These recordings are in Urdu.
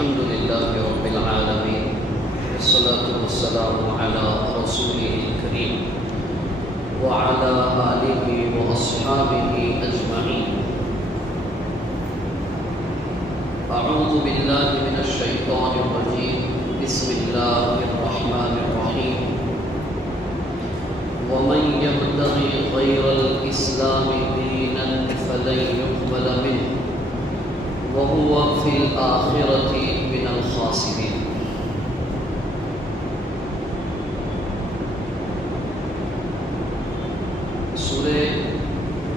الحمد لله رب العالمين والصلاة والسلام على رسوله الكريم وعلى آله وأصحابه أجمعين. أعوذ بالله من الشيطان الرجيم. بسم الله الرحمن الرحيم. ومن يبتغي غير الإسلام دينا فلن يقبل منه وهو في الآخرة من الخاسرين. سورہ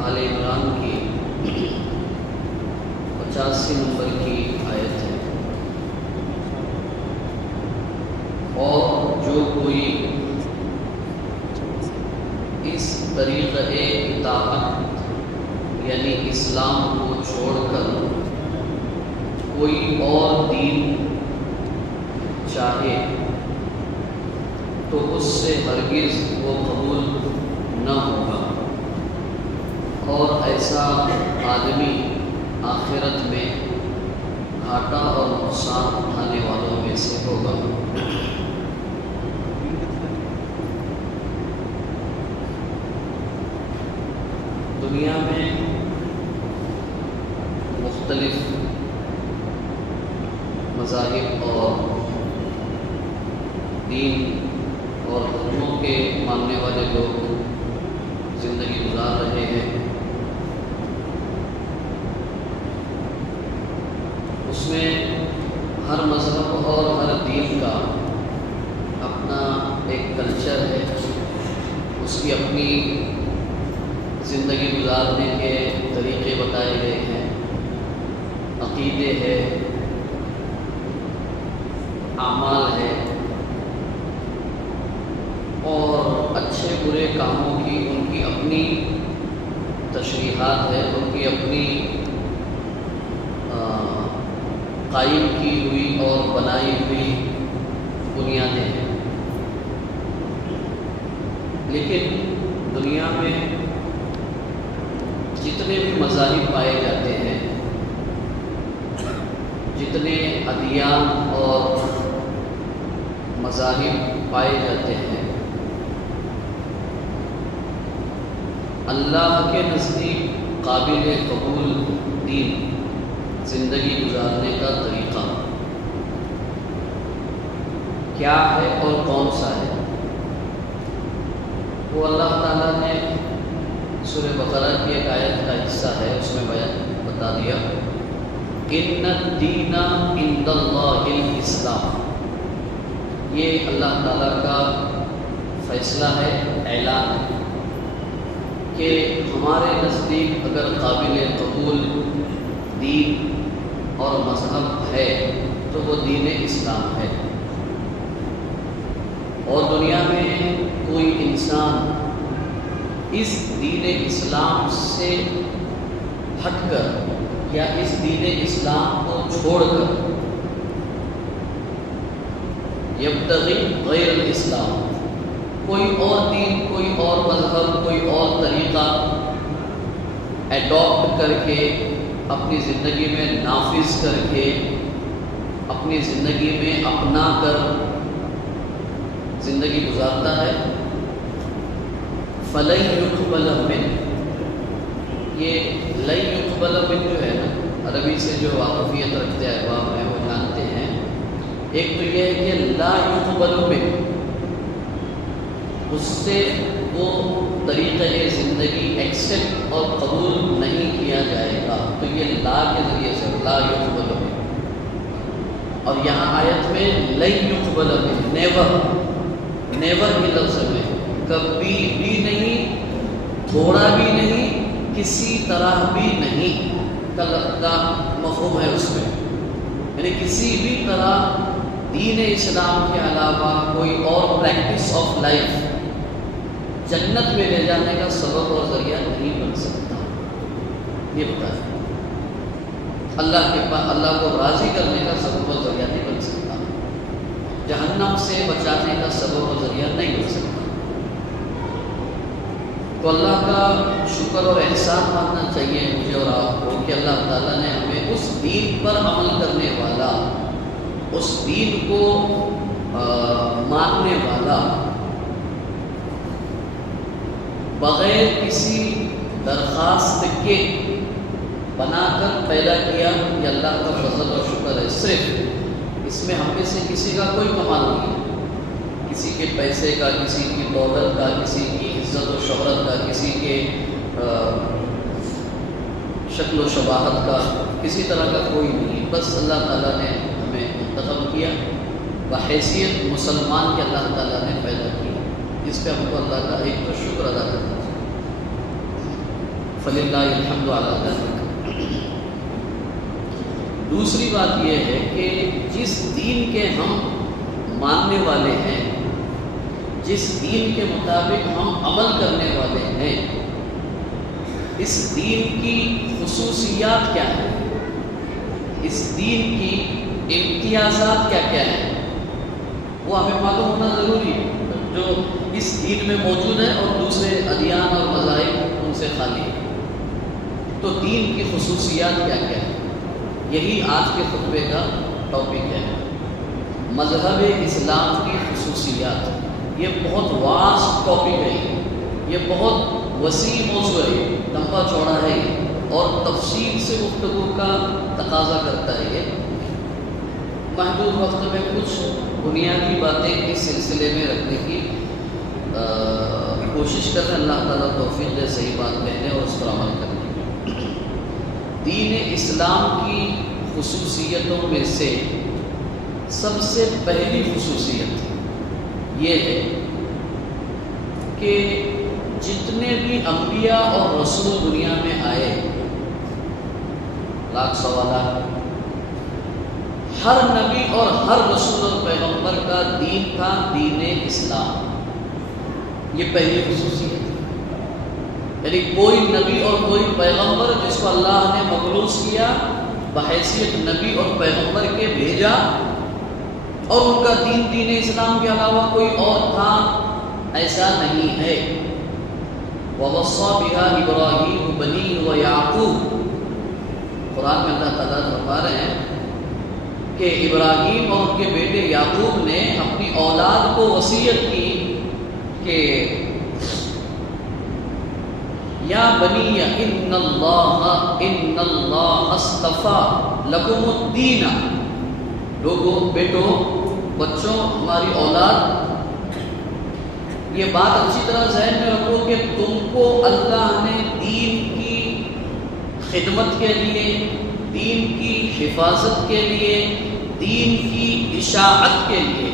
آل عمران کی 85 نمبر کی آیت ہے. اور جو کوئی اس طریقہ اطاعت یعنی اسلام کو چھوڑ کر کوئی اور دین چاہے تو اس سے ہرگز وہ قبول نہ ہوگا، اور ایسا آدمی آخرت میں گھاٹا اور نقصان اٹھانے والوں میں سے ہوگا. دنیا میں مختلف مذاہب اور دین اور دھرموں کے ماننے والے لوگ زندگی گزار رہے ہیں. اس میں ہر مذہب اور ہر دین کا اپنا ایک کلچر ہے، اس کی اپنی زندگی گزارنے کے طریقے بتائے گئے ہیں، عقیدے ہے، اعمال ہے، اور اچھے برے کاموں کی ان کی اپنی تشریحات ہے، ان کی اپنی قائم کی ہوئی اور بنائی ہوئی بنیادیں ہیں. لیکن دنیا میں جتنے بھی مذاہب پائے جاتے ہیں، جتنے ادیان اور مذاہب پائے جاتے ہیں، اللہ کے نزدیک قابل قبول دین زندگی گزارنے کا طریقہ کیا ہے اور کون سا ہے، وہ اللہ تعالیٰ نے سورہ بقرہ کی ایک آیت کا حصہ ہے، اس میں بیان بتا دیا. ان الدین عند اللہ الاسلام. یہ اللہ تعالیٰ کا فیصلہ ہے، اعلان ہے کہ ہمارے نزدیک اگر قابل قبول دین اور مذہب ہے تو وہ دین اسلام ہے. اور دنیا میں کوئی انسان اس دین اسلام سے ہٹ کر یا اس دین اسلام کو چھوڑ کر یبتغی غیر الاسلام کوئی اور دین، کوئی اور مذہب، کوئی اور طریقہ ایڈاپٹ کر کے اپنی زندگی میں نافذ کر کے اپنی زندگی میں اپنا کر زندگی گزارتا ہے، فَلَن يُقْبَلَ مِنْهُ. یہ لَن يُقْبَلَ مِنْهُ جو ہے نا، عربی سے جو واقفیت رکھتے احباب ہیں وہ جانتے ہیں. ایک تو یہ ہے کہ لا يُقْبَلُ مِنْهُ، اس سے وہ طریقہ زندگی ایکسپٹ اور قبول نہیں کیا جائے گا، تو یہ لا کے ذریعے سے لا يُقْبَلُ مِنْهُ. اور یہاں آیت میں لَن يُقْبَلَ مِنْهُ، نیور کی لفظ میں کبھی بھی نہیں، تھوڑا بھی نہیں، کسی طرح بھی نہیں کا مفہوم ہے اس میں. یعنی کسی بھی طرح دین اسلام کے علاوہ کوئی اور پریکٹس آف لائف جنت میں لے جانے کا سبب اور ذریعہ نہیں بن سکتا. یہ بتا دیں، اللہ کے پاس اللہ کو راضی کرنے کا سبب اور ذریعہ نہیں بن سکتا، جہنم سے بچانے کا سبب اور ذریعہ نہیں بن سکتا. تو اللہ کا شکر اور احسان ماننا چاہیے مجھے اور آپ کو کہ اللہ تعالیٰ نے ہمیں اس دین پر عمل کرنے والا اس دین کو ماننے والا بغیر کسی درخواست کے بنا کر پیدا کیا، یہ اللہ کا فضل اور شکر ہے۔ صرف اس میں ہم میں سے کسی کا کوئی کمال نہیں ہے، کسی کے پیسے کا، کسی کی دولت کا، کسی کی عزت و شہرت کا، کسی کے شکل و شباہت کا، کسی طرح کا کوئی نہیں، بس اللہ تعالیٰ نے ہمیں منتخب کیا، بحیثیت مسلمان کے اللہ تعالیٰ نے پیدا کیا، جس پہ ہم کو اللہ کا ایک تو شکر ادا کرنا چاہیے۔ فللہ الحمد علی ذلک۔ دوسری بات یہ ہے کہ جس دین کے ہم ماننے والے ہیں، جس دین کے مطابق ہم عمل کرنے والے ہیں، اس دین کی خصوصیات کیا ہیں، اس دین کی امتیازات کیا کیا ہیں، وہ ہمیں معلوم ہونا ضروری ہے، جو اس دین میں موجود ہے اور دوسرے ادیان اور مذاہب ان سے خالی ہے۔ تو دین کی خصوصیات کیا کیا ہیں، یہی آج کے خطبے کا ٹاپک ہے، مذہب اسلام کی خصوصیات۔ یہ بہت واسٹ ٹاپک ہے، یہ بہت وسیع موضوع ہے، لمبا چوڑا ہے اور تفصیل سے گفتگو کا تقاضا کرتا ہے۔ یہ محدود وقت میں کچھ بنیادی باتیں اس سلسلے میں رکھنے کی کوشش کر رہے ہیں، اللہ تعالیٰ توفیق دے صحیح بات کہنے اور اس پر عمل کرنے کی۔ دین اسلام کی خصوصیتوں میں سے سب سے پہلی خصوصیت یہ ہے کہ جتنے بھی انبیاء اور رسول دنیا میں آئے، لاکھ سوالات، ہر نبی اور ہر رسول اور پیغمبر کا دین تھا دین اسلام۔ یہ پہلی خصوصیت ہے، یعنی کوئی نبی اور کوئی پیغمبر جس کو اللہ نے مبعوث کیا، بحیثیت نبی اور پیغمبر کے بھیجا، اور ان کا دین دین اسلام کے علاوہ کوئی اور تھا، ایسا نہیں ہے۔ وَوَصَّى بِهَا إِبْرَاهِيمُ بَنِيهِ وَيَعْقُوبُ، قرآن میں اللہ تعالیٰ فرما رہے ہیں کہ ابراہیم اور ان کے بیٹے یعقوب نے اپنی اولاد کو وصیت کی کہ یا بنی ان اللہ اصطفیٰ لکم الدین، لوگوں، بیٹوں، بچوں، ہماری اولاد، یہ بات اچھی طرح ذہن میں رکھو کہ تم کو اللہ نے دین کی خدمت کے لیے، دین کی حفاظت کے لیے، دین کی اشاعت کے لیے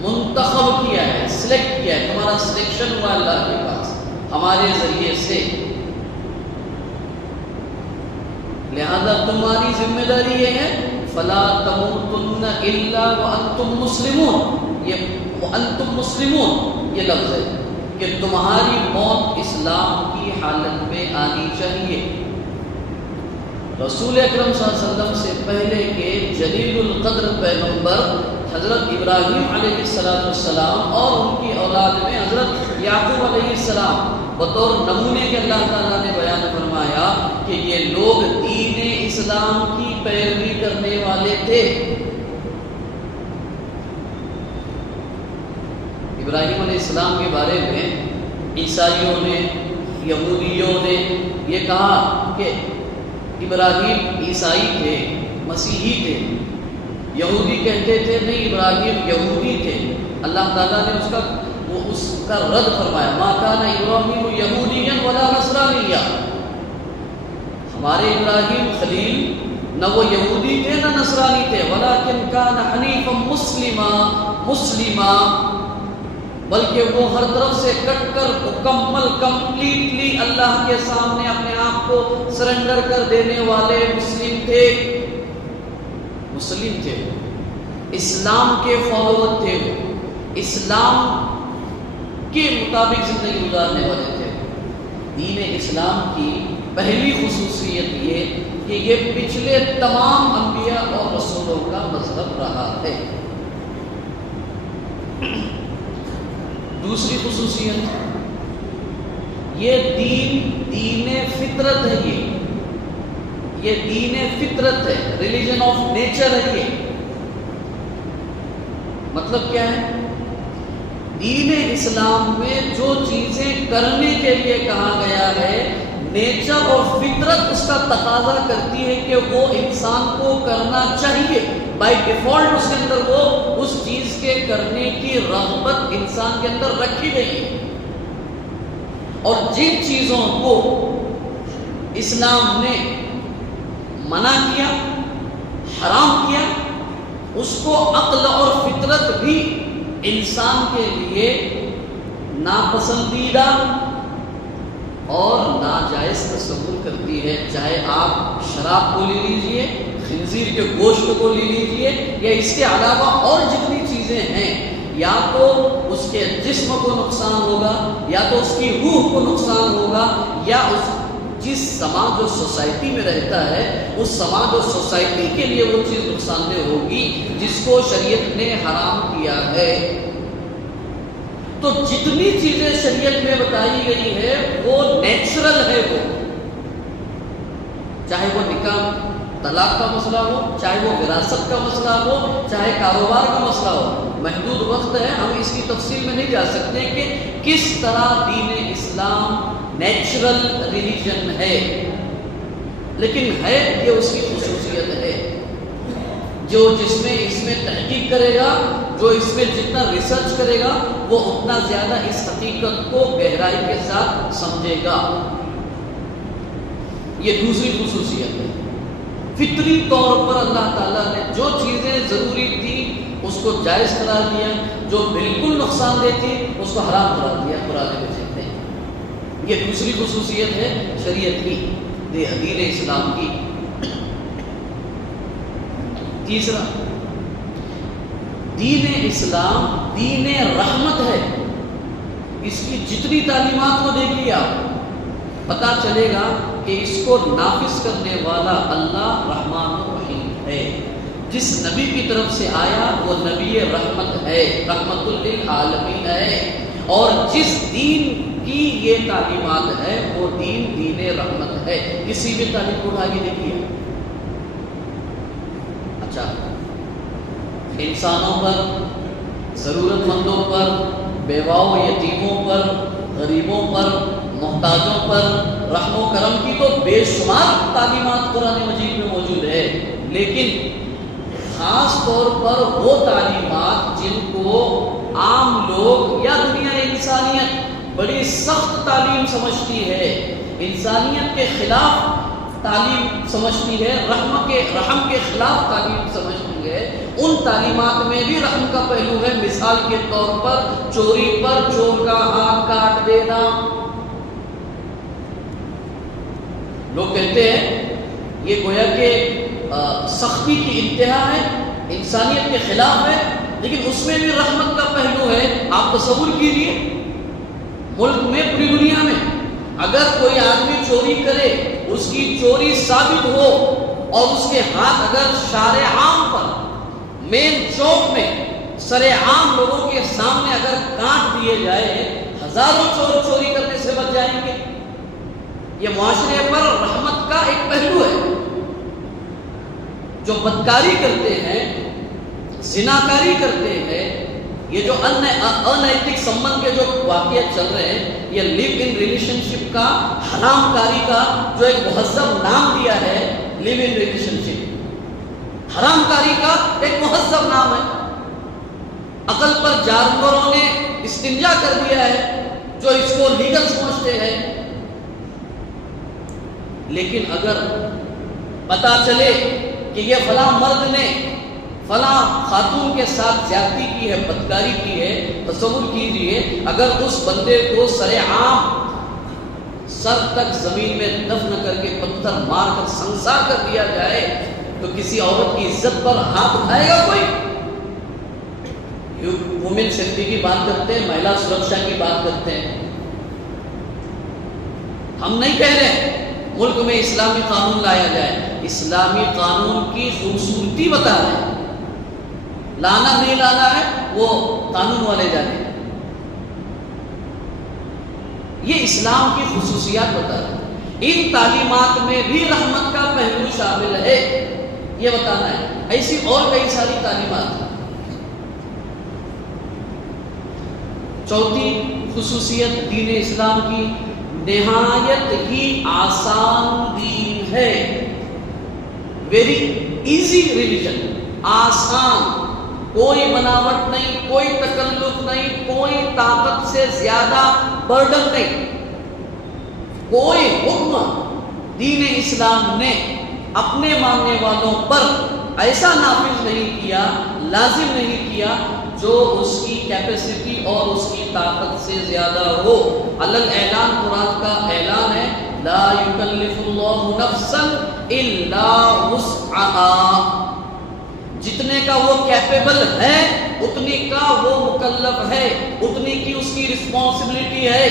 منتخب کیا ہے، سلیکٹ کیا ہے، تمہارا سلیکشن ہوا اللہ کے پاس ہمارے ذریعے سے، لہذا تمہاری ذمہ داری یہ ہے فلا تموتن الا وانتم مسلمون، یہ وانتم مسلمون یہ لفظ ہے کہ تمہاری موت اسلام کی حالت میں آنی چاہیے۔ رسول اکرم صلی اللہ علیہ وسلم سے پہلے کے جلیل القدر پیغمبر حضرت ابراہیم علیہ السلام اور ان کی اولاد میں حضرت یعقوب علیہ السلام بطور نمونے کے اللہ تعالیٰ نے بیان فرمایا کہ یہ لوگ دین اسلام کی پیروی کرنے والے تھے۔ ابراہیم علیہ السلام کے بارے میں عیسائیوں نے، یہودیوں نے یہ کہا کہ ابراہیم عیسائی تھے، مسیحی تھے، یہودی کہتے تھے نہیں ابراہیم یہودی تھے۔ اللہ تعالیٰ نے اس کا رد فرمایا، ما کان ابراہیم یہودیا ولا نصرانیا، ہمارے ابراہیم خلیل نہ وہ یہودی تھے نہ نصرانی تھے، ولکن کان حنیفا مسلما، بلکہ وہ ہر طرف سے کٹ کر مکمل کمپلیٹلی اللہ کے سامنے اپنے آپ کو سرنڈر کر دینے والے مسلم تھے، اسلام کے فالوور تھے، اسلام کے مطابق زندگی گزارنے والے تھے۔ دین اسلام کی پہلی خصوصیت یہ کہ یہ پچھلے تمام انبیاء اور رسولوں کا مذہب رہا ہے۔ دوسری خصوصیت، یہ دین فطرت ہے، یہ دین فطرت ہے، ریلیجن آف نیچر ہے، مطلب کیا ہے؟ دین اسلام میں جو چیزیں کرنے کے لیے کہا گیا ہے، نیچر اور فطرت اس کا تقاضا کرتی ہے کہ وہ انسان کو کرنا چاہیے، بائی ڈیفالٹ اس کے اندر وہ اس چیز کے کرنے کی رغبت انسان کے اندر رکھی گئی ہے۔ اور جن چیزوں کو اسلام نے منع کیا، حرام کیا، اس کو عقل اور فطرت بھی انسان کے لیے ناپسندیدہ اور ناجائز تصور کرتی ہے۔ چاہے آپ شراب کو لے لیجئے، خنزیر کے گوشت کو لے لیجئے، یا اس کے علاوہ اور جتنی چیزیں ہیں، یا تو اس کے جسم کو نقصان ہوگا، یا تو اس کی روح کو نقصان ہوگا، یا جس سماج اور سوسائٹی میں رہتا ہے اس سماج اور سوسائٹی کے لیے وہ چیز نقصان دہ ہوگی جس کو شریعت نے حرام کیا ہے۔ تو جتنی چیزیں شریعت میں بتائی گئی ہے وہ نیچرل ہے، وہ چاہے وہ نکاح طلاق کا مسئلہ ہو، چاہے وہ وراثت کا مسئلہ ہو، چاہے کاروبار کا مسئلہ ہو۔ محدود وقت ہے، ہم اس کی تفصیل میں نہیں جا سکتے کہ کس طرح دین اسلام نیچرل ریلیجن ہے، لیکن ہے یہ اس کی خصوصیت ہے۔ جو اس میں تحقیق کرے گا، جو اس میں جتنا ریسرچ کرے گا، وہ اتنا زیادہ اس حقیقت کو گہرائی کے ساتھ سمجھے گا۔ یہ دوسری خصوصیت ہے۔ فطری طور پر اللہ تعالیٰ نے جو چیزیں ضروری تھی اس کو جائز قرار دیا، جو بالکل نقصان دہ تھی اس کو حرام قرار دیا۔ قرآن میں کہتے ہیں یہ دوسری خصوصیت ہے شریعت کی، دین اسلام کی۔ تیسرا، دین اسلام دین رحمت ہے۔ اس کی جتنی تعلیمات کو دیکھیے آپ، پتہ چلے گا کہ اس کو نافذ کرنے والا اللہ رحمان الرحیم ہے۔ جس نبی کی طرف سے آیا وہ نبی رحمت ہے، رحمت للعالمین ہے، اور جس دین کی یہ تعلیمات ہے وہ دین رحمت ہے۔ کسی بھی تعلیم کو اٹھا کے دیکھیے۔ اچھا، انسانوں پر، ضرورت مندوں پر، بیواؤں یتیموں پر، غریبوں پر، محتاجوں پر رحم و کرم کی تو بے شمار تعلیمات قرآن مجید میں موجود ہے، لیکن خاص طور پر وہ تعلیمات جن کو عام لوگ یا دنیا انسانیت بڑی سخت تعلیم سمجھتی ہے، انسانیت کے خلاف تعلیم سمجھتی ہے، رحم کے خلاف تعلیم سمجھتی ہے، ان تعلیمات میں بھی رحم کا پہلو ہے۔ مثال کے طور پر چوری پر چور کا ہاتھ کاٹ دینا۔ لوگ کہتے ہیں یہ گویا کہ سختی کی انتہا ہے، انسانیت کے خلاف ہے، لیکن اس میں بھی رحمت کا پہلو ہے۔ آپ تصور کیجیے، ملک میں، پوری دنیا میں اگر کوئی آدمی چوری کرے، اس کی چوری ثابت ہو اور اس کے ہاتھ اگر شارع عام پر، مین چوک میں، سر عام لوگوں کے سامنے اگر کاٹ دیے جائے، ہزاروں چور چوری کرنے سے بچ جائیں گے۔ یہ معاشرے پر رحمت کا ایک پہلو ہے۔ جو بدکاری کرتے ہیں، زناکاری کرتے ہیں، یہ جو انیتک سمبند کے جو واقعات چل رہے ہیں، یہ لیو ان ریلیشن شپ کا، حرام کاری کا جو ایک مہذب نام دیا ہے، لیو ان ریلیشن شپ، حرام کاری کا ایک مہذب نام ہے۔ عقل پر جانوروں نے استنجا کر دیا ہے جو اس کو لیگل سمجھتے ہیں، لیکن اگر پتا چلے کہ یہ فلاں مرد نے فلاں خاتون کے ساتھ زیادتی کی ہے، بدکاری کی ہے، تصور کیجئے اگر اس بندے کو سر عام سر تک زمین میں دفن کر کے پتھر مار کر سنسار کر دیا جائے تو کسی عورت کی عزت پر ہاتھ اٹھائے گا کوئی؟ وومن سیفٹی کی بات کرتے ہیں، مہیلا سرکشا کی بات کرتے ہیں۔ ہم نہیں کہہ رہے ملک میں اسلامی قانون لایا جائے، اسلامی قانون کی خوبصورتی بتا رہے ہیں، لانا نہیں لانا ہے وہ قانون والے جانے۔ یہ اسلام کی خصوصیات بتا رہے ہیں۔ ان تعلیمات میں بھی رحمت کا پہلو شامل ہے، یہ بتانا ہے۔ ایسی اور کئی ساری تعلیمات ہیں۔ چوتھی خصوصیت دین اسلام کی، نہایت ہی آسان دین ہے. ویری ایزی ریلیجن، آسان، کوئی بناوٹ نہیں، کوئی تکلف نہیں، کوئی طاقت سے زیادہ برڈن نہیں. کوئی حکم دین اسلام نے اپنے ماننے والوں پر ایسا نافذ نہیں کیا، لازم نہیں کیا جو اس کی کیپیسٹی اور اس کی طاقت سے زیادہ ہو. علل اعلان قرآن کا اعلان ہے، لا یکلف اللہ نفسا الا وسعها. جتنے کا وہ کیپیبل ہے اتنی کا وہ مکلف ہے، اتنی کی اس کی رسپانسبلٹی ہے.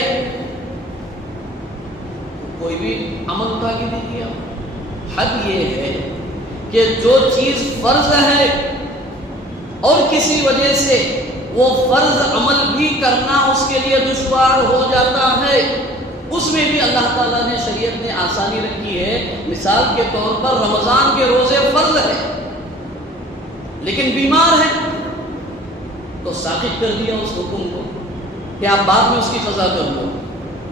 کوئی بھی عمل اٹھا کے نہیں کیا. حد یہ ہے کہ جو چیز فرض ہے اور کسی وجہ سے وہ فرض عمل بھی کرنا اس کے لیے دشوار ہو جاتا ہے، اس میں بھی اللہ تعالیٰ نے، شریعت نے آسانی رکھی ہے. مثال کے طور پر رمضان کے روزے فرض ہے لیکن بیمار ہے تو ساقط کر دیا اس حکم کو کہ آپ بعد میں اس کی قضا کر لو.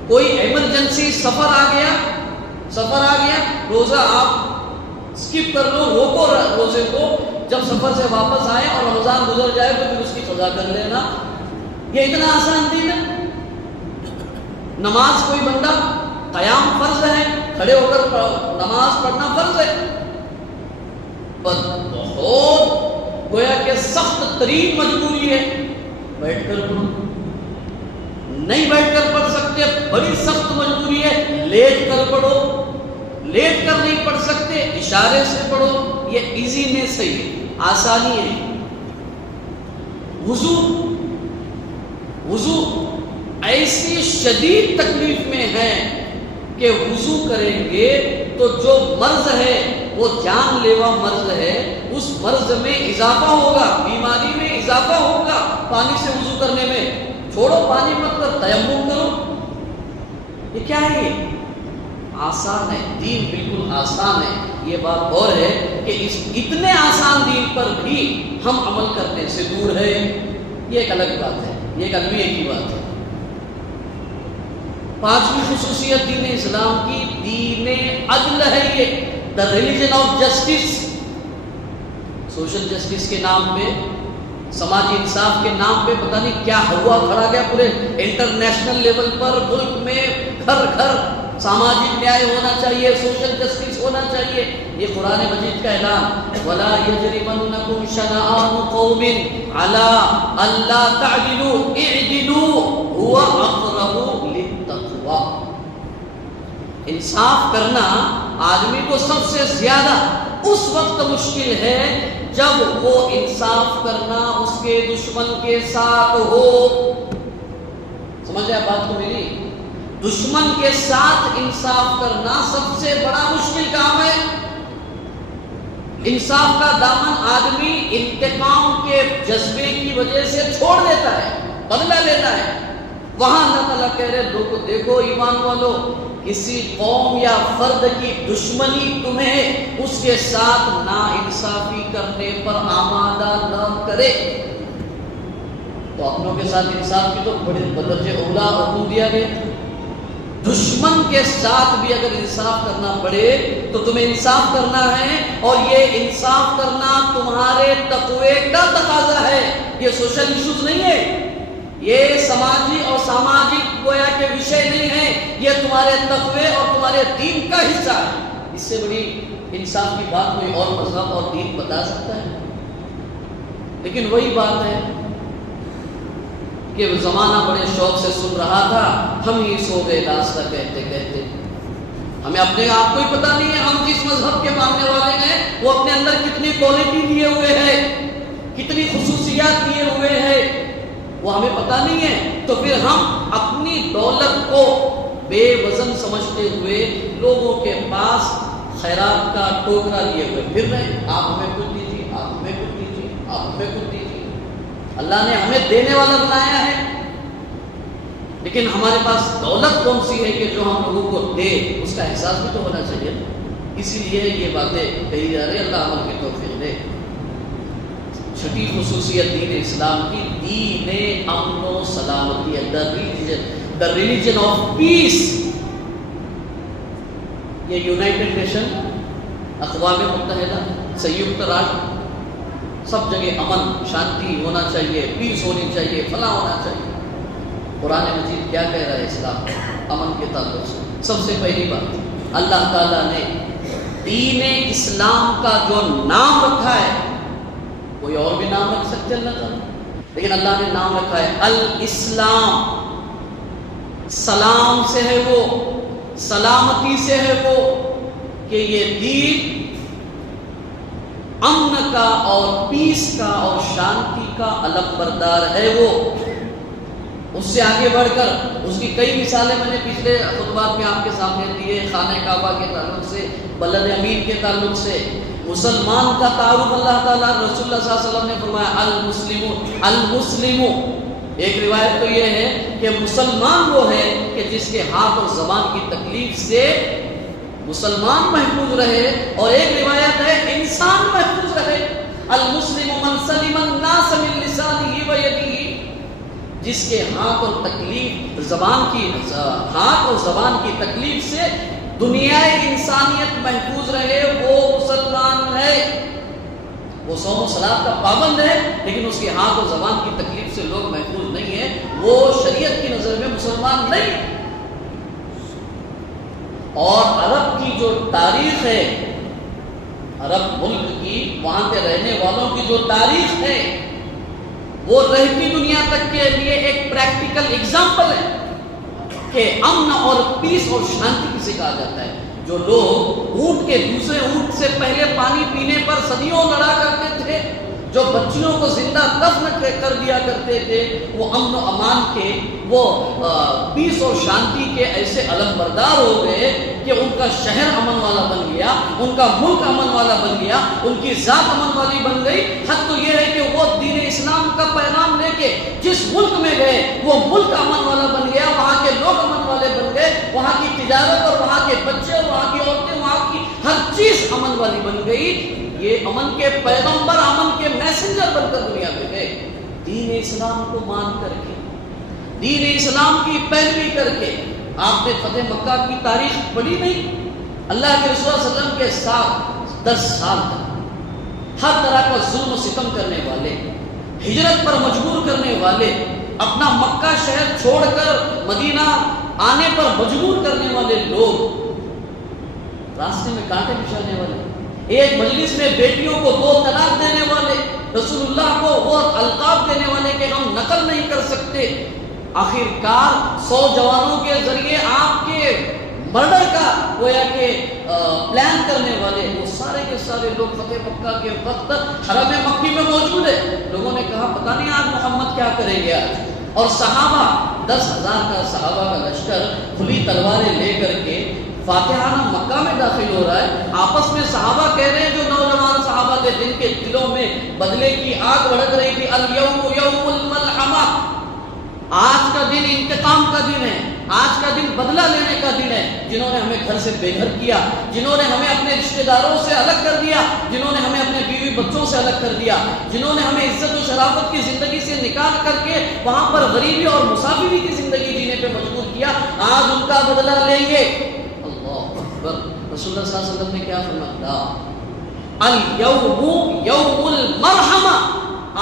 کوئی ایمرجنسی سفر آ گیا، روزہ آپ سکپ کر لو، روکو روزے کو، جب سفر سے واپس آئے اور رمضان گزر جائے تو پھر اس کی قضا کر لینا. یہ اتنا آسان دین ہے. نماز کوئی بندہ، قیام فرض ہے، کھڑے ہو کر نماز پڑھنا فرض ہے، پر بہت گویا کہ سخت ترین مجبوری ہے بیٹھ کر پڑھو. نہیں بیٹھ کر پڑھ سکتے، بڑی سخت مجبوری ہے لیٹ کر پڑھو. لیٹ کر نہیں پڑھ سکتے، اشارے سے پڑھو. یہ ایزینس ہے، آسانی ہے. وضو ایسی شدید تکلیف میں ہے کہ وضو کریں گے تو جو مرض ہے وہ جان لیوا مرض ہے، اس مرض میں اضافہ ہوگا، بیماری میں اضافہ ہوگا. پانی سے وضو کرنے میں چھوڑو، پانی مت کر، تیمم کرو. یہ کیا ہے؟ یہ آسان ہے. دین بالکل آسان ہے. یہ بات اور ہے کہ اس اتنے آسان دین پر بھی ہم عمل کرنے سے دور ہے. یہ ایک الگ بات ہے، یہ ایک المیہ کی بات ہے. پانچویں خصوصیت دین اسلام کی، دین عدل ہے. یہ the religion of justice. Social justice کے نام پہ، سماجی انصاف کے نام پہ پتہ نہیں کیا ہوا کھڑا گیا. پورے انٹرنیشنل لیول پر ملک میں گھر گھر سماجی نیائے ہونا چاہیے، سوشل جسٹس ہونا چاہیے. یہ قرآن مجید کا اعلان، وَلَا يَجْرِمَنَّكُمْ شَنَآنُ قَوْمٍ عَلَىٰ أَلَّا تَعْدِلُوا اعْدِلُوا هُوَ أَقْرَبُ لِلتَّقْوَىٰ. انصاف کرنا آدمی کو سب سے زیادہ اس وقت مشکل ہے جب وہ انصاف کرنا اس کے دشمن کے ساتھ ہو. سمجھ آئے بات کو میری؟ دشمن کے ساتھ انصاف کرنا سب سے بڑا مشکل کام ہے. انصاف کا دامن آدمی انتقام کے جذبے کی وجہ سے چھوڑ دیتا ہے، بدلہ لیتا ہے. وہاں اللہ تعالیٰ کہہ رہے لوگوں دیکھو ایمان والو، کسی قوم یا فرد کی دشمنی تمہیں اس کے ساتھ نا انصافی کرنے پر آمادہ نہ کرے. تو اپنوں کے ساتھ انصاف کی تو بڑے بدرجے اولا حکم دیا گیا. دشمن کے ساتھ بھی اگر انصاف کرنا پڑے تو تمہیں انصاف کرنا ہے، اور یہ انصاف کرنا تمہارے تقوی کا تقاضا ہے. یہ سوشل ایشوز نہیں ہے، یہ سماجی اور ساماجک گویا کے وشے نہیں ہے، یہ تمہارے تقوی اور تمہارے دین کا حصہ ہے. اس سے بڑی انصاف کی بات کوئی اور مذہب اور دین بتا سکتا ہے؟ لیکن وہی بات ہے کہ زمانہ بڑے شوق سے سن رہا تھا، ہم ہی سو گئے داستہ کہتے کہتے. ہمیں اپنے آپ کو ہی پتہ نہیں ہے ہم جس مذہب کے ماننے والے ہیں وہ اپنے اندر کتنی کوالٹی لیے ہوئے ہیں، کتنی خصوصیات لیے ہوئے ہیں، وہ ہمیں پتہ نہیں ہے. تو پھر ہم اپنی دولت کو بے وزن سمجھتے ہوئے لوگوں کے پاس خیرات کا ٹوکرا لیے ہوئے پھر رہے. آپ ہمیں کچھ دیجیے، آپ ہمیں کچھ دیجیے، آپ ہمیں کچھ دیجیے. اللہ نے ہمیں دینے والا بنایا ہے، لیکن ہمارے پاس دولت کون سی ہے کہ جو ہم لوگوں کو دے؟ اس کا احساس بھی تو ہونا چاہیے. اسی لیے یہ باتیں کہی جا رہی ہے. اللہ عمل کی توفیق دے. چھٹی خصوصیت دین اسلام کی دین امن و سلامتی ہے، دا ریلیجن آف پیس۔ یہ یونائٹڈ نیشن، اقوام متحدہ، سیدہ راشٹر، سب جگہ امن شانتی ہونا چاہیے، پیس ہونی چاہیے، فلاح ہونا چاہیے۔ قرآن مجید کیا کہہ رہا ہے اسلام امن کے تعلق سے؟ سب سے پہلی بات، اللہ تعالیٰ نے دین اسلام کا جو نام رکھا ہے، کوئی اور بھی نام رکھ سکتے اللہ تعالیٰ، لیکن اللہ نے نام رکھا ہے الاسلام۔ سلام سے ہے وہ، سلامتی سے ہے وہ، کہ یہ دین امن کا اور پیس کا اور شانتی کا علم بردار ہے وہ۔ اس سے آگے بڑھ کر اس کی کئی مثالیں میں نے پچھلے خطبات میں آپ کے سامنے دیے، خانہ کعبہ کے تعلق سے، بلد امین کے تعلق سے۔ مسلمان کا تعارف اللہ تعالیٰ رسول اللہ صلی اللہ علیہ وسلم نے فرمایا المسلم، المسلم۔ ایک روایت تو یہ ہے کہ مسلمان وہ ہے کہ جس کے ہاتھ اور زبان کی تکلیف سے مسلمان محفوظ رہے، اور ایک روایت ہے انسان محفوظ رہے۔ المسلم من سلم الناس من لسانه ويده، جس کے ہاتھ اور تکلیف زبان کی ہاتھ اور زبان کی تکلیف سے دنیا انسانیت محفوظ رہے، وہ مسلمان ہے۔ وہ صوم و صلاۃ کا پابند ہے، لیکن اس کے ہاتھ اور زبان کی تکلیف سے لوگ محفوظ نہیں ہیں، وہ شریعت کی نظر میں مسلمان نہیں۔ اور عرب کی جو تاریخ ہے، عرب ملک کی، وہاں کے رہنے والوں کی جو تاریخ ہے، وہ رہتی دنیا تک کے لیے ایک پریکٹیکل ایگزامپل ہے کہ امن اور پیس اور شانتی کسے کہا جاتا ہے۔ جو لوگ اونٹ کے دوسرے اونٹ سے پہلے پانی پینے پر صدیوں لڑا کرتے تھے، جو بچیوں کو زندہ دفن کر دیا کرتے تھے، وہ امن و امان کے، وہ پیس اور شانتی کے ایسے علم بردار ہو گئے کہ ان کا شہر امن والا بن گیا، ان کا ملک امن والا بن گیا، ان کی ذات امن والی بن گئی۔ حد تو یہ ہے کہ وہ دین اسلام کا پیغام لے کے جس ملک میں گئے، وہ ملک امن والا بن گیا، وہاں کے لوگ امن والے بن گئے، وہاں کی تجارت اور وہاں کے بچے اور وہاں کی عورتیں، وہاں کی ہر چیز امن والی بن گئی۔ یہ امن کے پیغمبر، امن کے میسنجر بن کر دنیا میں گئے، دین اسلام کو مان کر کے، دین اسلام کی پیروی کر کے۔ آپ نے فتح مکہ کی تاریخ پڑھی نہیں؟ اللہ کے رسول صلی اللہ علیہ وسلم کے ساتھ 10 سال تک ہر طرح کا ظلم و ستم کرنے والے، ہجرت پر مجبور کرنے والے، اپنا مکہ شہر چھوڑ کر مدینہ آنے پر مجبور کرنے والے لوگ، راستے میں کانٹے بچھانے والے، ایک مجلس میں بیٹیوں کو 2 طلاق دینے والے، رسول اللہ کو وہ القاب دینے والے کہ ہم نقل نہیں کر سکتے۔ آخر کار 100 جوانوں کے ذریعے آپ کے مرڈر کا گویا کہ پلان کرنے والے، وہ سارے کے سارے لوگ فتح مکہ کے وقت حرم مکی میں موجود ہیں۔ لوگوں نے کہا پتہ نہیں آج محمد کیا کریں گے آج۔ اور صحابہ، 10,000 کا صحابہ کا لشکر کھلی تلواریں لے کر کے فاتحانہ مکہ میں داخل ہو رہا ہے۔ آپس میں صحابہ کہہ رہے ہیں، جو نوجوان صحابہ تھے جن کے دلوں میں بدلے کی آگ بھڑک رہی تھی، الیوم یوم الملحمہ، آج کا دن انتقام کا دن ہے، آج کا دن بدلہ لینے کا دن ہے۔ جنہوں نے ہمیں گھر سے بے گھر کیا، جنہوں نے ہمیں اپنے رشتہ داروں سے الگ کر دیا، جنہوں نے ہمیں اپنے بیوی بچوں سے الگ کر دیا، جنہوں نے ہمیں عزت و شرافت کی زندگی سے نکال کر کے وہاں پر غریبی اور مسافری کی زندگی جینے پہ مجبور کیا، آج ان کا بدلہ لیں گے۔ رسول اللہ صلی اللہ علیہ وسلم نے کیا فرمایا؟ الیوم یوم المرحمہ،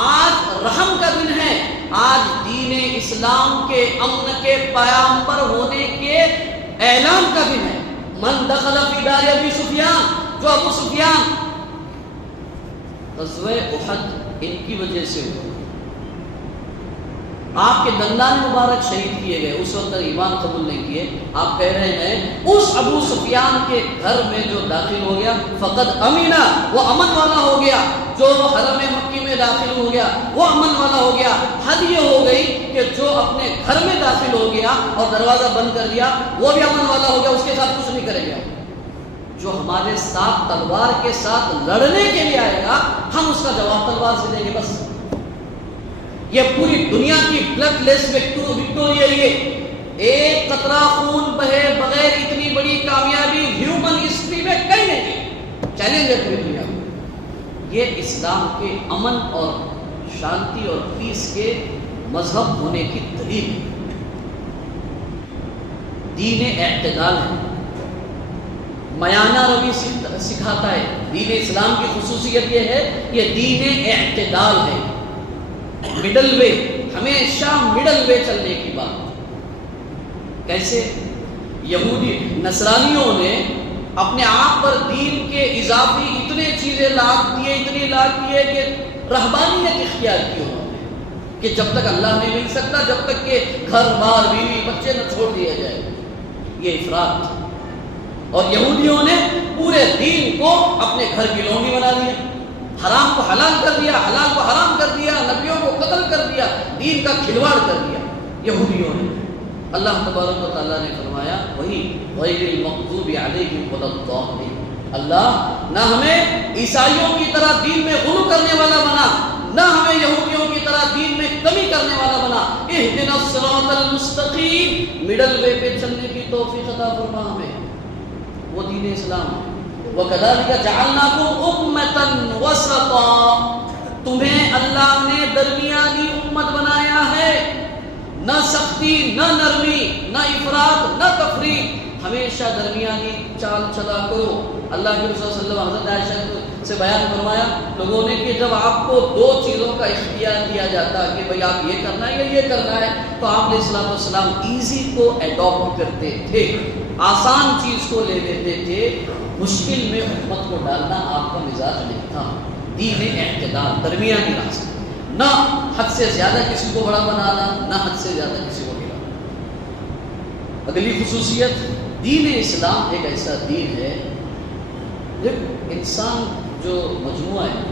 آج رحم کا دن ہے، آج دین اسلام کے امن کے پیامبر ہونے کے اعلان کا دن ہے۔ من دخل فی دار ابی سفیان، جو ابو سفیان غزوہ احد ان کی وجہ سے ہوا، آپ کے دندان مبارک شہید کیے گئے، اس وقت ایمان قبول نہیں کیے۔ آپ کہہ رہے ہیں اس ابو سفیان کے گھر میں جو داخل ہو گیا فقط امینا، وہ امن والا ہو گیا، جو حرم مکی میں داخل ہو گیا وہ امن والا ہو گیا۔ حد یہ ہو گئی کہ جو اپنے گھر میں داخل ہو گیا اور دروازہ بند کر دیا وہ بھی امن والا ہو گیا، اس کے ساتھ کچھ نہیں کرے گا۔ جو ہمارے ساتھ تلوار کے ساتھ لڑنے کے لیے آئے گا، ہم اس کا جواب تلوار سے دیں گے، بس۔ یہ پوری دنیا کی بلڈ لیس وکٹوری ہے، یہ ایک قطرہ خون بہے بغیر اتنی بڑی کامیابی ہیومن ہسٹری میں کہیں نہیں ہے۔ چیلنج ہے پوری دنیا میں، یہ اسلام کے امن اور شانتی اور پیس کے مذہب ہونے کی دلیل ہے. دین اعتدال ہے، میانہ روی سکھاتا ہے. دین اسلام کی خصوصیت یہ ہے، یہ دین اعتدال ہے، مڈل وے، ہمیشہ مڈل وے چلنے کی بات. کیسے؟ یہودی نصرانیوں نے اپنے آپ پر دین کے اضافی اتنے چیزیں لاگ دیے کہ رہبانیت اختیار کی انہوں نے، کہ جب تک اللہ نہیں مل سکتا، جب تک کہ گھر بار بیوی بچے نہ چھوڑ دیا جائے. یہ افراط تھا. اور یہودیوں نے پورے دین کو اپنے گھر کی لونڈی بنا دیا، حرام کو حلال کر دیا، حلال کو حرام کر دیا، نبیوں کو قتل کر دیا، دین کا کھلواڑ کر دیا یہودیوں نے. اللہ تبارک و تعالیٰ نے فرمایا وہی غیر المغضوب علیہم ولا الضالین. اللہ نہ ہمیں عیسائیوں کی طرح دین میں غلو کرنے والا بنا، نہ ہمیں یہودیوں کی طرح دین میں کمی کرنے والا بنا. اہدنا الصراط المستقیم، مڈل وے پہ چلنے کی توفیق عطا فرما ہمیں. وہ دین اسلام ہے. وَكَذَلِكَ جَعَلْنَاكُمْ أُمَّةً وَسَطًا، تمہیں اللہ نے درمیانی امت بنایا ہے. نہ سختی، نہ نرمی، نہ افراط، نہ تفریط، ہمیشہ درمیانی چال چلا کرو. اللہ کے رسول صلی اللہ علیہ وسلم حضرت عائشہ سے بیان فرمایا لوگوں نے کہ جب آپ کو دو چیزوں کا اختیار دیا جاتا کہ بھئی آپ یہ کرنا ہے یا یہ کرنا ہے، تو آپ علیہ السلام ایزی کو ایڈاپٹ کرتے تھے، آسان چیز کو لے لیتے تھے. مشکل میں امت کو ڈالنا آپ کا مزاج نہیں تھا. دین اعتدال، درمیانی راستہ، نہ حد سے زیادہ کسی کو بڑا بنانا، نہ حد سے زیادہ کسی کو گرانا. اگلی خصوصیت، دین اسلام ایک ایسا دین ہے دیکھو انسان جو مجموعہ ہے،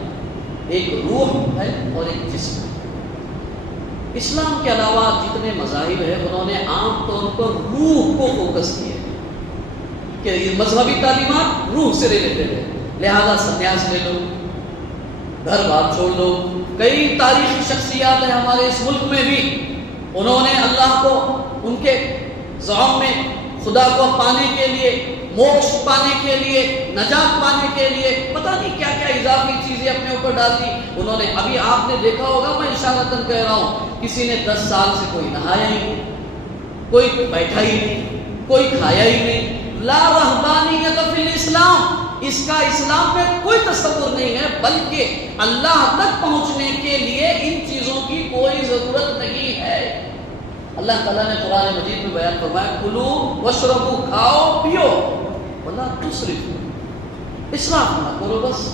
ایک روح ہے اور ایک جسم ہے. اسلام کے علاوہ جتنے مذاہب ہیں انہوں نے عام طور پر روح کو فوکس کیا ہے کہ یہ مذہبی تعلیمات روح سے ریلیٹڈ ہے، لہذا سنیاس لے لو، گھر بار چھوڑ دو. کئی تاریخی شخصیات ہیں ہمارے اس ملک میں بھی، انہوں نے اللہ کو ان کے زعم میں خدا کو پانے کے لیے، موکش پانے کے لیے، نجات پانے کے لیے پتہ نہیں کیا کیا اضافی چیزیں اپنے اوپر ڈال دی انہوں نے. ابھی آپ نے دیکھا ہوگا، میں اشارتاً کہہ رہا ہوں، کسی نے 10 سال سے کوئی نہایا ہی نہیں، کوئی بیٹھا ہی نہیں، کوئی کھایا ہی نہیں. لا رہبانیت فی الاسلام، اس کا اسلام میں کوئی تصور نہیں ہے، بلکہ اللہ تک پہنچنے کے لیے ان چیزوں کی کوئی ضرورت نہیں ہے. اللہ تعالیٰ نے قرآن مجید میں بیان فرمایا کلو واشربو، کھاؤ پیو، ولا تسرفو، اسراف نہ کرو. بس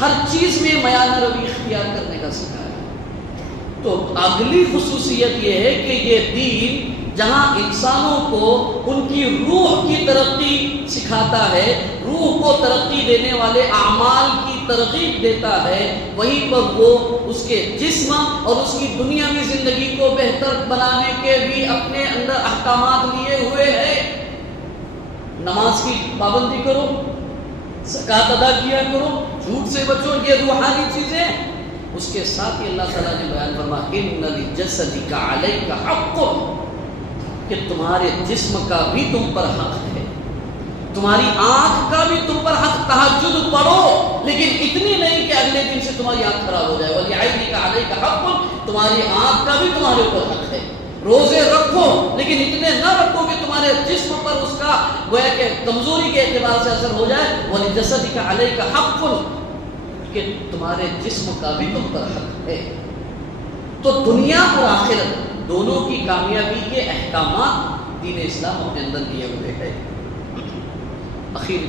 ہر چیز میں میانہ روی اختیار کرنے کا سکھایا. تو اگلی خصوصیت یہ ہے کہ یہ دین جہاں انسانوں کو ان کی روح کی ترقی سکھاتا ہے، روح کو ترقی دینے والے اعمال کی ترغیب دیتا ہے، وہیں پر وہ اس کے جسم اور اس کی دنیاوی زندگی کو بہتر بنانے کے بھی اپنے اندر احکامات لیے ہوئے ہیں. نماز کی پابندی کرو، زکوٰۃ ادا کیا کرو، جھوٹ سے بچو، یہ روحانی چیزیں. اس کے ساتھ ہی اللہ تعالیٰ نے بیان فرمایا ان لجسدک علیک حق، کہ تمہارے جسم کا بھی تم پر حق ہے، تمہاری آنکھ کا بھی تم پر حق. تہجد پڑھو لیکن اتنی نہیں کہ اگلے دن سے تمہاری آنکھ خراب ہو جائے. وَلِعَيْنِكَ عَلَيْكَ حَقٌّ، تمہاری آنکھ کا بھی تمہارے اوپر حق ہے. روزے رکھو لیکن اتنے نہ رکھو کہ تمہارے جسم پر اس کا گویا کہ کمزوری کے اعتبار سے اثر ہو جائے. وَلِجَسَدِكَ عَلَيْكَ حَقٌّ، کہ تمہارے جسم کا بھی تم پر حق ہے. تو دنیا اور آخرت دونوں کی کامیابی کے احکامات دین اسلام اپنے اندر لیے ہوئے ہیں. آخر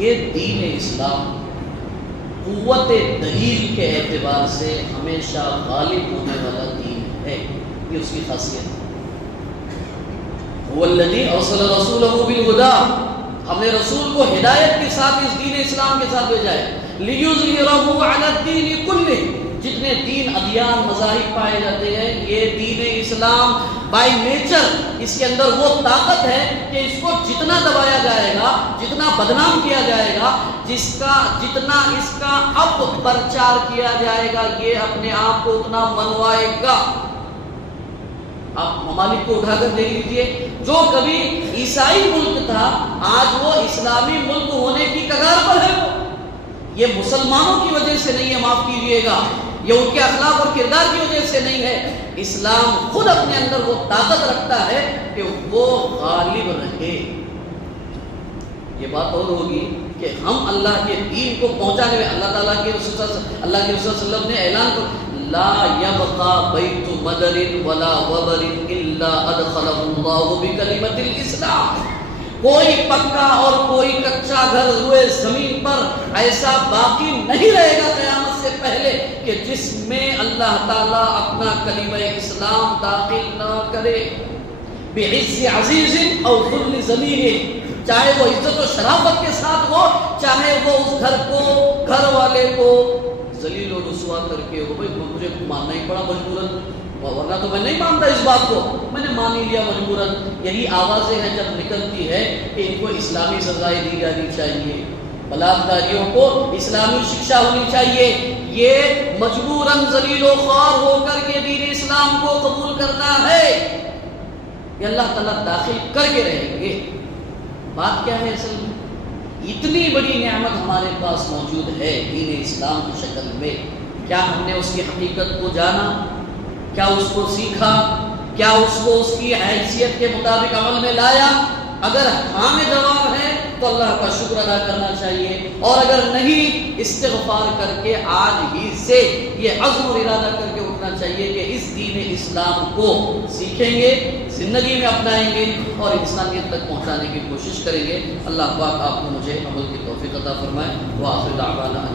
یہ دین اسلام قوت دلیل کے اعتبار سے ہمیشہ غالب ہونے والا دین ہے. یہ اس کی خاصیت ہے. والذی ارسل رسولہ بالہدی، ہم نے رسول کو ہدایت کے ساتھ اس دین اسلام کے ساتھ بھیجا ہے. لیظہرہ علی الدین کلہ، جتنے دین ادیان مذاہب پائے جاتے ہیں، یہ دین اسلام بائی نیچر اس کے اندر وہ طاقت ہے کہ اس کو جتنا دبایا جائے گا، جتنا بدنام کیا جائے گا، جتنا اس کا اب پرچار کیا جائے گا، یہ اپنے آپ کو اتنا منوائے گا. آپ ممالک کو اٹھا کر دیکھ لیجئے، جو کبھی عیسائی ملک تھا آج وہ اسلامی ملک ہونے کی کگار پر ہے. وہ یہ مسلمانوں کی وجہ سے نہیں ہے، معاف کیجئے گا، یہ ان کے اخلاق اور کردار کی وجہ سے نہیں ہے، اسلام خود اپنے اندر وہ طاقت رکھتا ہے کہ وہ غالب رہے۔ یہ بات اور ہوگی کہ ہم اللہ کے دین کو پہنچانے میں اللہ تعالیٰ کے رسول صلی اللہ علیہ وسلم نے اعلان کر لا یبقى بیت مدر ولا وبر الا ادخلہ اللہ بکلمۃ الاسلام، کوئی پکا اور کوئی کچا گھر روئے زمین پر ایسا باقی نہیں رہے گا قیامت سے پہلے کہ جس میں اللہ تعالیٰ اپنا کلمہ اسلام داخل نہ کرے، بعز عزیز او ذل ذلیل، چاہے وہ عزت و شرافت کے ساتھ ہو، چاہے وہ اس گھر کو، گھر والے کو ذلیل و رسوا کر کے ہو۔ بھائی مجھے ماننا ہی پڑا مجبوراً، ورنہ تو میں نہیں مانتا اس بات کو، میں نے مان ہی لیا مجبوراً۔ یہی آوازیں ہیں جب نکلتی ہے کہ ان کو اسلامی سزائیں دی جانی چاہیے، بلاکاریوں کو اسلامی شکشا ہونی چاہیے، یہ مجبوراً ذلیل و خوار ہو کر کے دین اسلام کو قبول کرنا ہے، یہ اللہ تعالیٰ داخل کر کے رہیں گے۔ بات کیا ہے اصل میں؟ اتنی بڑی نعمت ہمارے پاس موجود ہے دین اسلام کی شکل میں، کیا ہم نے اس کی حقیقت کو جانا؟ کیا اس کو سیکھا؟ کیا اس کو اس کی حیثیت کے مطابق عمل میں لایا؟ اگر ہاں میں جواب ہے تو اللہ کا شکر ادا کرنا چاہیے، اور اگر نہیں استغفار کر کے آج ہی سے یہ عزم اور ارادہ کر کے اٹھنا چاہیے کہ اس دین اسلام کو سیکھیں گے، زندگی میں اپنائیں گے اور انسانیت تک پہنچانے کی کوشش کریں گے۔ اللہ پاک آپ کو مجھے عمل کی توفیق عطا فرمائے۔ وآخر دعوانا